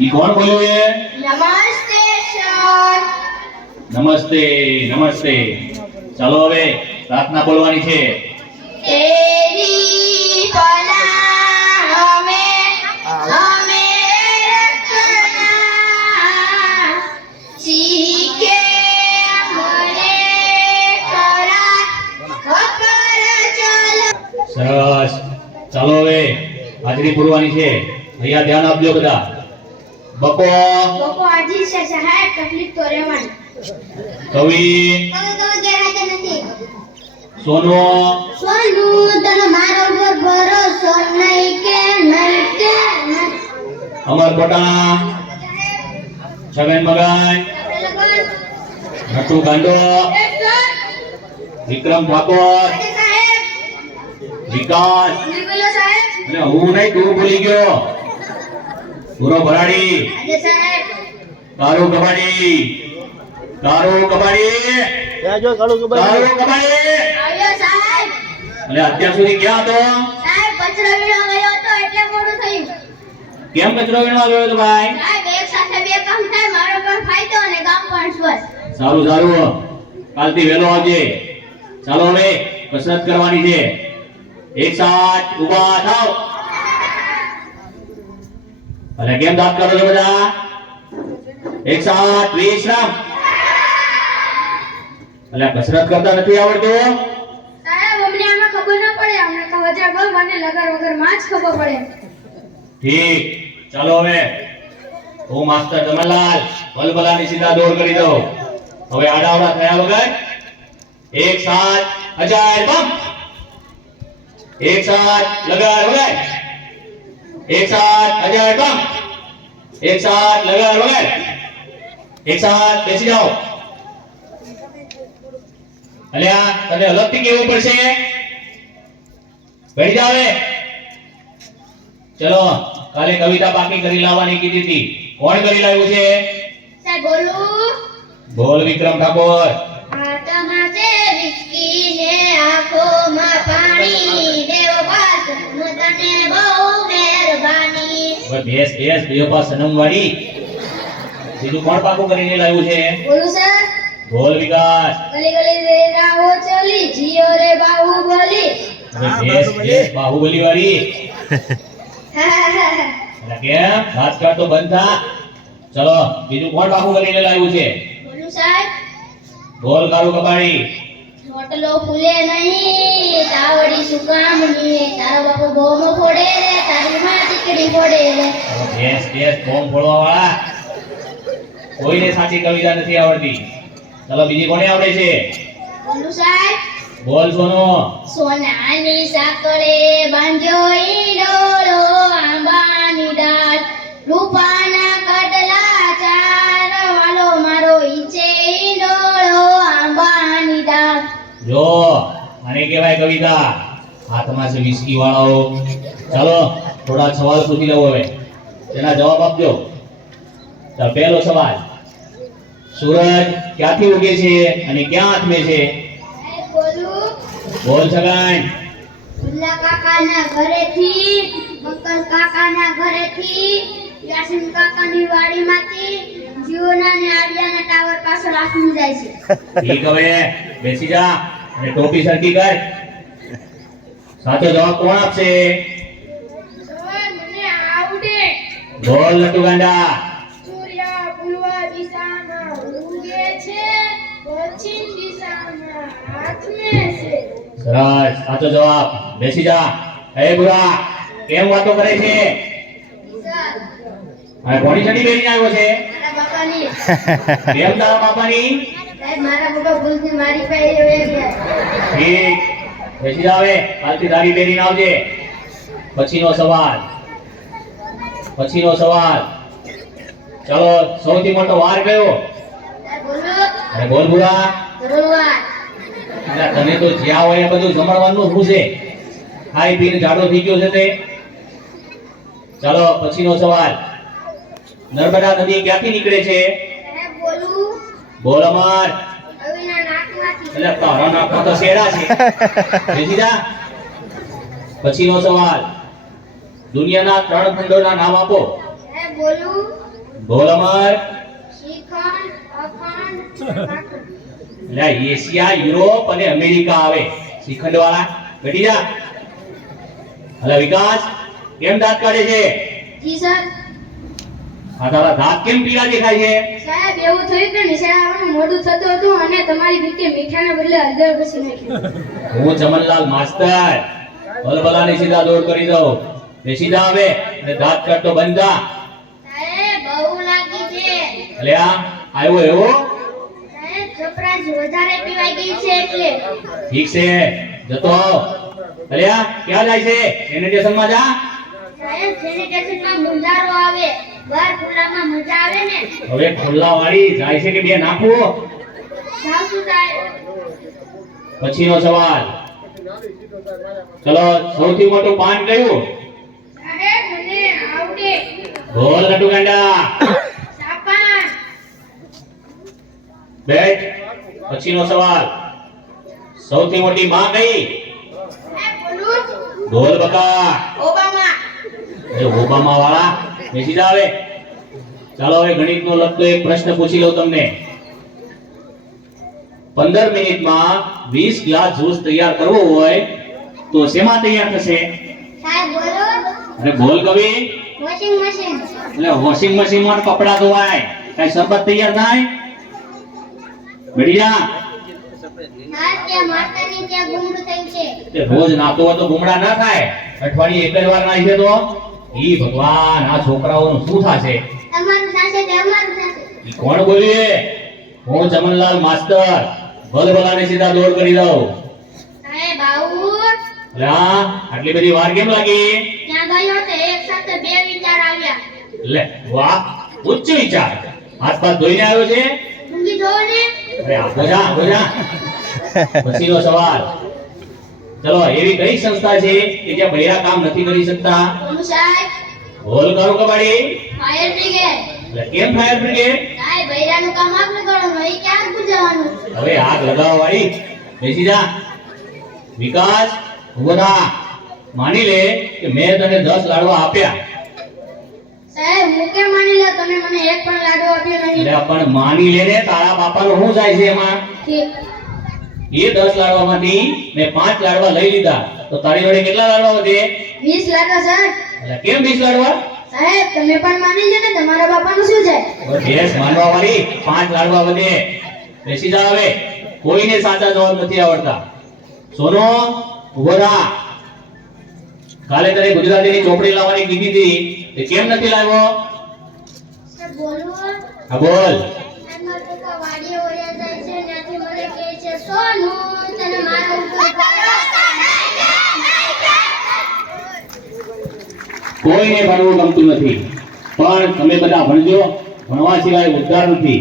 ઈ કોણ બોલ્યું એ? નમસ્તે સર. નમસ્તે નમસ્તે. ચાલો હવે પ્રાર્થના બોલવાની છે. તેરી પનાહ હમે રખના, શીખે મને કરા ખબર ચલો. સરસ. ચાલો હવે હાજરી પૂરવાની છે. અહીંયા ધ્યાન આપજો બધા. બકો, લોકો આજી છે સાહેબ, તકલીફ તો રહેવાની. કવિ, તમે ગેરહાજર નથી. સોનો, સોનું તને મારો ઉપર ભરોસો નહીં કે અમરકોટા, છગન મગન, નટુ ગાંડો, વિક્રમ ઠાકોર, વિકાસ, અને હું નહીં, તું ભૂલી ગયો. પૂરો ભરાડી, કારો કબાડી, કારો કબાડી, કારો કબાડી. અને અત્યાર સુધી ક્યાં હતો? કેમ કચરો વીણવા ગયો હતો ભાઈ? સારું સારું, કાલથી વહેલો આવજે. ચાલો હવે કસરત કરવાની છે. એક સાથ ઊભા થાવ. અને કેમ દાંત કાઢો છો બધા? એક સાથ વિશ્રામ. એટલે કસરત કરતા નથી આવડતું? ઠીક. ચાલો હવે હું માસ્ટર જમનલાલ વલભલાની સીધા દોડ કરી દઉં. હવે આડાવડા થયા વગર એક સાથ અજાય બમ. એક સાથ લગાર વગર. એક સાથ અજાય બમ. એક સાથ લગાર વગર. એક સાથ બેસી જાઓ. અલ્યા તને અલગથી કેવું પડશે. બેસી જાવ હવે. ચલો કાલે કવિતા પાકી કરી લાવવાની કીધી હતી. કોણ કરી લાવ્યું છે? બોલ વિક્રમ ઠાકોર. હાથમાં છે વિસ્કી ને આંખોમાં પાણી, દેવ પાસ તને બહુ મહેરબાની. હવે બેસ બેસ દેવપા સનમ વાળી. બીજું કોણ પાકું કરીને લાવ્યું છે? બોલું સર. બોલ વિકાસ. ગલી ગલી રે રાહો ચલી, જીઓ રે બાહુબલી. હવે બેસ બેસ બાહુબલી વાળી. એટલે કેમ રાજકારણ તો બંધ થા. ચલો બીજું કોણ પાકું કરીને લાવ્યું છે? બોલું સાહેબ. બોલ કારું કબાડી. રોટલો ફૂલે નહીં, તાવડી શું કામની, તારો બાપુ બોમો ફોડે રે, તારી માં ચીકડી ફોડે રે. હવે બેસ બેસ બોમ્બ ફોડવા વાળા. કોઈને સાચી કવિતા નથી આવડતી. ચલો બીજી કોને આવડે છે? બોલું સાહેબ. બોલ સોનો. સોનાની સાંકળે બાંધ્યો ઈંડોળો, આંબાની ડાળ, રૂપાના કડલા ચાર, વાલો મારો ઈચે ઈંડોળો, આંબાની ડાળ. જો આને કહેવાય કવિતા. હાથમાં છે વિસ્કી વાળાઓ. ચાલો થોડા સવાલ પૂછી લઉં હવે. તેના જવાબ આપજો. ચાલ પહેલો સવાલ. સૂરજ ક્યાંથી ઉગે છે અને ક્યાં આથમે છે? બોલું. બોલ છગન. ભુલ્લા કાકાના ઘરેથી, મકર કાકાના ઘરેથી, યાસીન કાકાની વાડીમાંથી, જીઓના ને આડિયાના ટાવર પાછળ આખું જાય છે. ઠીક હવે બેસી જા અને ટોપી સરખી કર. સાચો જવાબ કોણ આપશે? મને આવડે. બોલ નટુ ગાંડા. સૂર્ય પૂર્વ દિશામાં ઉગે છે, પશ્ચિમ દિશામાં આથમે છે. સરસ સાચો જવાબ. બેસી જા. એ બુરા કેમ વાતો કરે છે? સર, અને કોની ચડી બેરીને આવ્યો છે? મારા બાપાની. કેમ તારા બાપાની? સાહેબ મારા બાપા ભૂલથી મારી પાસે વહી ગયા. ઠીક. બેસી જા હવે. કાલથી તારી બેરીને આવજે. પછીનો સવાલ. પછીનો સવાલ. ચલો સૌથી મોટો વાર કયો? સાહેબ બોલો. અરે બોલ બુરા. ગુરુવાર. એટલે તને તો જ્યાં હોય એ બધું જમણવાનું શું છે? ખાઈ પીને જાડો થઈ ગયો છે તે. ચાલો પછીનો સવાલ. નર્મદા નદી ક્યાંથી નીકળે છે? સાહેબ બોલું. બોલ અમર. અવિના નાકમાંથી. એટલે તારા નાકમાં તો શેડા છે. બેસી જા. પછીનો સવાલ. દુનિયાના 3 ખંડોના નામ આપો. સાહેબ બોલું. બોલ અમર. શ્રીખંડ, અખંડ, માખણ. એટલે એશિયા, યુરોપ અને અમેરિકા આવે શ્રીખંડ વાળા. બેઠી જા. અલા વિકાસ, કેમ દાંત કાઢે છે? જી સર. આ તારા દાંત કેમ પીળા દેખાય છે? સાહેબ એવું થયું કે નિશાળ આવવાનું મોડું થતું હતું અને તમારી બીકે મીઠાના બદલે હળદર ઘસી નાખ્યું. હું ચમનલાલ માસ્તર ભલભલાની સીધા દોડ કરી દઉં. એ સીધા આવે અને દાંત કાઢતો બંધ થા. સાહેબ બહુ લાગી છે. એટલે આ આવ્યો એવો? સાહેબ સપ્રાઈઝ વધારે પીવાઈ ગઈ છે એટલે. ઠીક છે, જતો આવ. એટલે આ ક્યાં જાય છે? સેનિટેશનમાં જા. સાહેબ સેનિટેશનમાં મુંજારો આવે. બહાર ખુલ્લામાં મજા આવે ને. હવે ખુલ્લા વાળી જાય છે કે બે નાખવો? જાવશું સાહેબ. પછીનો સવાલ. ચલો, સૌથી મોટું પાન કયું? સાહેબ મને આવડે. બોલ નટુ ગાંડા. સાપાન. બેઠ. પછીનો સવાલ. સૌથી મોટી માં કઈ? સાહેબ બોલું. બોલ બકા. ઓબામા. એ ઓબામા વાળા બેસી જા હવે. ચાલો હવે ગણિતનો લગતો એક પ્રશ્ન પૂછી લઉં તમને. 15 મિનિટમાં 20 ગ્લાસ જ્યુસ તૈયાર કરવો હોય તો શેમાં તૈયાર થશે? સાહેબ બોલો. અરે બોલ કવિ. Washing machine. એટલે વોશિંગ મશીનમાં કપડા ધોવાય, કઈ શરબત તૈયાર થાય? બેઠી જા. હા ત્યાં માતાની ત્યાં ગુમડું થઈ છે. તે રોજ નાતો હોય તો ગુમડા ના થાય, અઠવાડિયે એક જ વાર નાઈ છે તો ઈ ભગવાન, આ છોકરાઓનું શું થાશે? તમારું થશે તે અમારું થશે. ઈ કોણ બોલીએ? હું ચમનલાલ માસ્તર ભલભલાને સીધા દોડ કરી દઉં. સાહેબ આવું. એટલે આ આટલી બધી વાર કેમ લાગી? ત્યાં ગયો તો એક સાથે બે વિચાર આવ્યા. લે વાહ, ઉચ્ચ વિચાર. હાથ પાથ ધોઈને આવ્યો છે? ઊંઘી જોવો ને. અરે આખો જા. પછીનો સવાલ. ચલો, એવી કઈ સંસ્થા છે કે જ્યાં બૈરા કામ નથી કરી શકતા? બોલું સાહેબ. બોલ કરો કબાડી. Fire brigade. એટલે કેમ ફાયર બ્રિગેડ? સાહેબ બૈરાનું કામ આપણે કરવાનું એ ક્યાં ગુજરવાનું. હવે આગ લગાવવા વાળી બેસી જા. વિકાસ, ઉભો થા. માની લે કે મેં તને 10 લાડવા આપ્યા. સાહેબ હું કેમ માની લો તમે મને એક પણ લાડુ આપ્યો નહીં. એટલે પણ માની લે ને, તારા બાપાનું શું જાય છે એમાં? ઠીક. એ 10 લાડવામાંથી મેં 5 લાડવા લઈ લીધા તો તારી જોડે કેટલા લાડવા વધે? 20 લાડવા સર. એટલે કેમ 20 લાડવા? સાહેબ તમે પણ માની લો ને તમારા બાપાનું શું છે. બેસ માનવા વાળી, 5 લાડવા વધે. બેસી જા હવે. કોઈને સાચા જવાબ નથી આવડતા. સોનો, ઉભો થા. કાલે તને ગુજરાતીની ચોપડી લાવવાની કીધી હતી, તે કેમ નથી લાવ્યો? સાહેબ બોલું. હા બોલ. એમાં તો કા વાડીએ વળ્યા જાય છે ત્યાંથી મને કહે છે સોનું તને મારા ઉપર ભરોસા કોઈને ભણવું ગમતું નથી, પણ તમે બધા ભણજો. ભણવા સિવાય ઉદ્ધાર નથી.